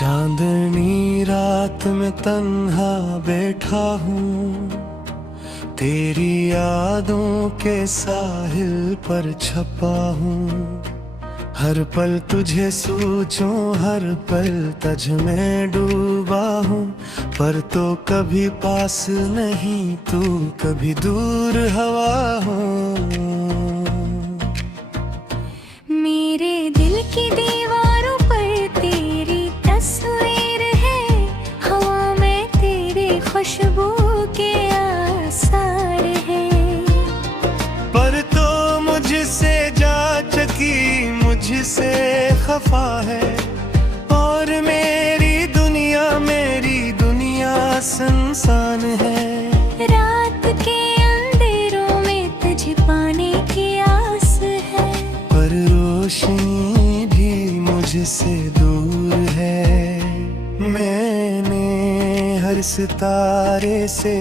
चांदनी रात में तन्हा बैठा हूँ, तेरी यादों के साहिल पर छपा हूँ। हर पल तुझे सोचूं, हर पल तुझ में डूबा हूँ। पर तो कभी पास नहीं तू, कभी दूर हवा हूँ। मेरे दिल की दीवारों पर तेरी तस्वीर है, हवा में तेरी खुशबू के आसार है। पर तो मुझसे जा चकी, मुझसे खफा है। और मेरी दुनिया सुनसान है। रात के अंधेरों में तुझे पाने की आस है, पर रोशनी भी मुझसे दूर है। मैंने हर सितारे से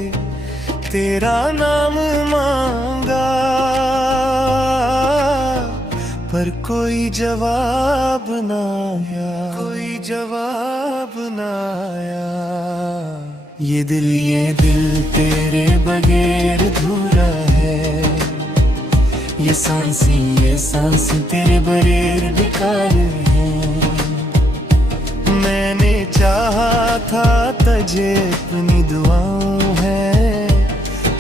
तेरा नाम मांगा, पर कोई जवाब ना आया, कोई जवाब ना आया। ये दिल तेरे बगैर अधूरा है। ये सांस तेरे बगैर बेकार है। मैंने चाहा था तुझे अपनी दुआओं है,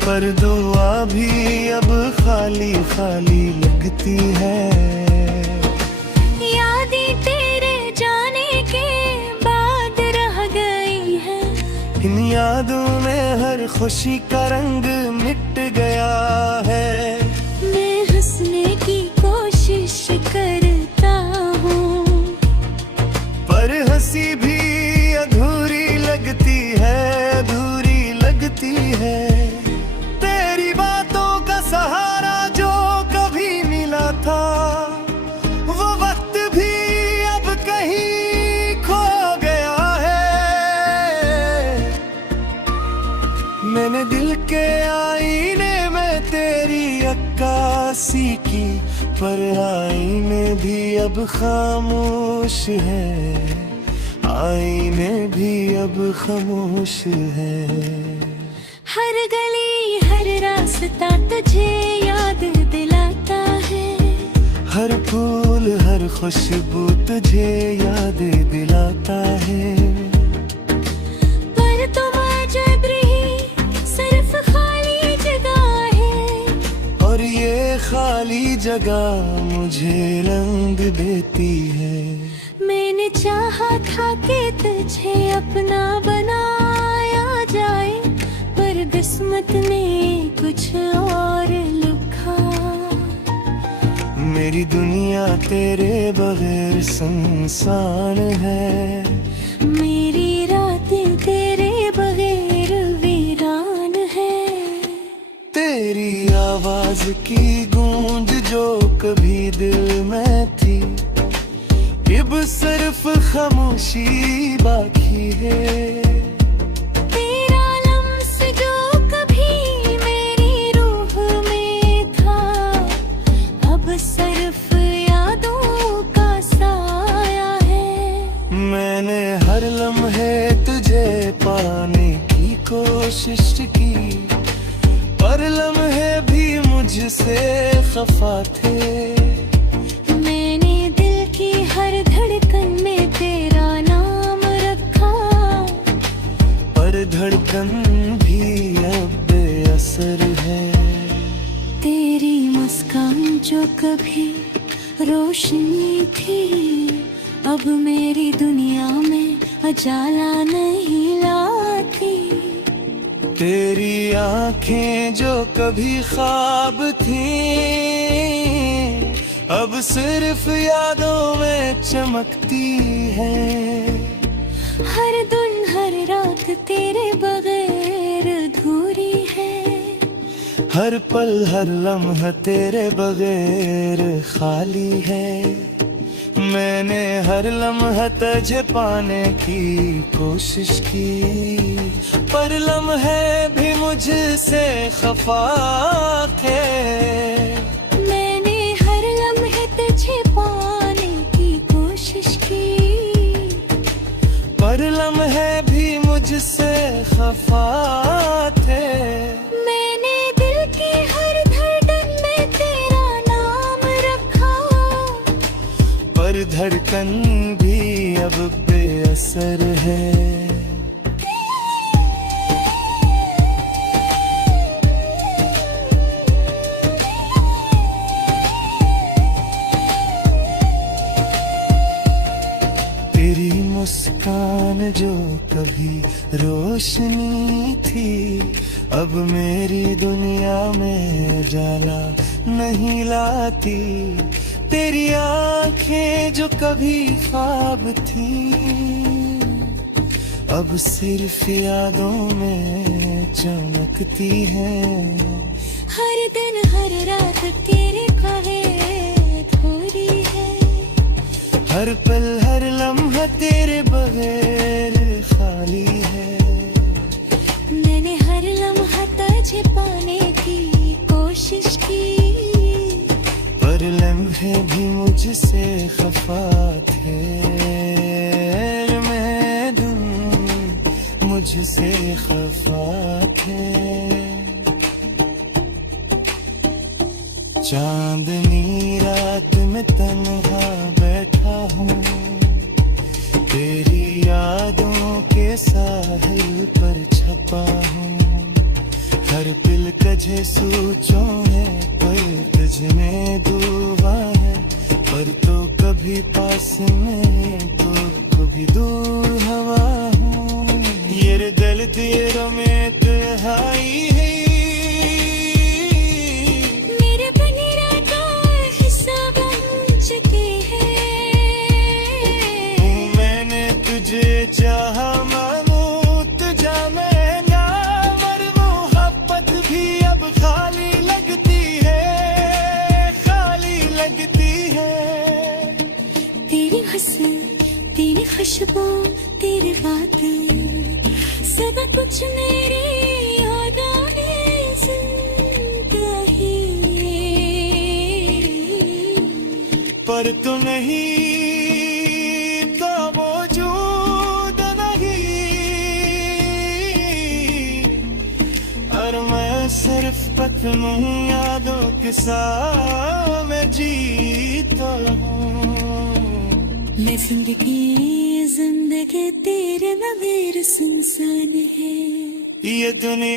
पर दुआ भी अब खाली खाली लगती है। यादें तेरे जाने के बाद रह गई है। इन यादों में हर खुशी का रंग मिट गया है। मैं हंसने की कोशिश करता हूँ, पर हंसी भी अधूरी लगती है, अधूरी लगती है। तेरी बातों का सहारा जो कभी मिला था, वो वक्त भी अब कहीं खो गया है। मैंने दिल के आईने में तेरी अक्कासी की, पर आईने भी अब खामोश है। आईने भी अब खामोश है। हर गली हर रास्ता तुझे याद दिलाता है। हर फूल हर खुशबू तुझे याद दिलाता है। पर तुम अजब रही, सिर्फ खाली जगह है। और ये खाली जगह मुझे रंग देती है। मैंने चाहा था कि तुझे अपना बनाया जाए, पर किस्मत ने कुछ और लिखा। मेरी दुनिया तेरे बगैर सुनसान है। मेरी रातें तेरे बगैर वीरान है। तेरी आवाज की गूंज जो कभी दिल में थी, अब सिर्फ खामोशी बाकी है। तेरा लम्स जो कभी मेरी रूह में था, अब सिर्फ यादों का साया है। मैंने हर लम्हे तुझे पाने की कोशिश की, पर लम्हे भी मुझसे खफा थे। मैंने दिल की हर धड़कन में तेरा नाम रखा, पर धड़कन भी अब बेअसर है। तेरी मुस्कान जो कभी रोशनी थी, अब मेरी दुनिया में उजाला नहीं लाती। तेरी आंखें जो कभी ख्वाब थीं, अब सिर्फ यादों में चमकती है। हर दिन हर रात तेरे बगैर अधूरी है। हर पल हर लम्हा तेरे बगैर खाली है। मैंने हर लम्हा तुझे पाने की कोशिश की, पर लम्हे भी मुझसे खफा थे। मैंने हर लम्हे तुझे पाने की कोशिश की, वफा थे। मैंने दिल की हर धड़कन में तेरा नाम रखा, पर धड़कन भी अब बेअसर है। तेरी मुस्कान जो कभी रोशनी थी, अब मेरी दुनिया में उजाला नहीं लाती। तेरी आंखें जो कभी ख्वाब थी, अब सिर्फ यादों में चमकती हैं। हर दिन हर रात तेरे ख्वाबें अधूरी है, हर पल हर लम्हा तेरे बगैर खाली है। मैंने हर लम्हा तुझे पाने की कोशिश की, पर लम्हे भी मुझसे खफा थे। मैं दूं मुझसे खफा थे। चांदनी रात में तन्हा बैठा हूँ, तेरी यादों के साहिल पर छपा हूँ। हर पिल कझे सूचो है, पर तुझमें दुआ है। पर तो कभी पास में तो कभी दूर हवा हूँ। ये दिल दिए में तन्हाई है, मेरे बनी रातों हिस्सा बन चुके हैं। मैंने तुझे चाहा मानो तुझा मैं ना, मर मोहब्बत भी अब खाली लगती है, खाली लगती है। तेरी हंसी, तेरी खुशबू, तेरी बातें, सब कुछ मेरी यादों में जिंदा है। पर तू नहीं तो मौजूद नहीं, और मैं सिर्फ पतलू यादों के साथ में जीता हूँ। मैं जिंदगी तेरे बगैर सुनसान है। ये दुनिया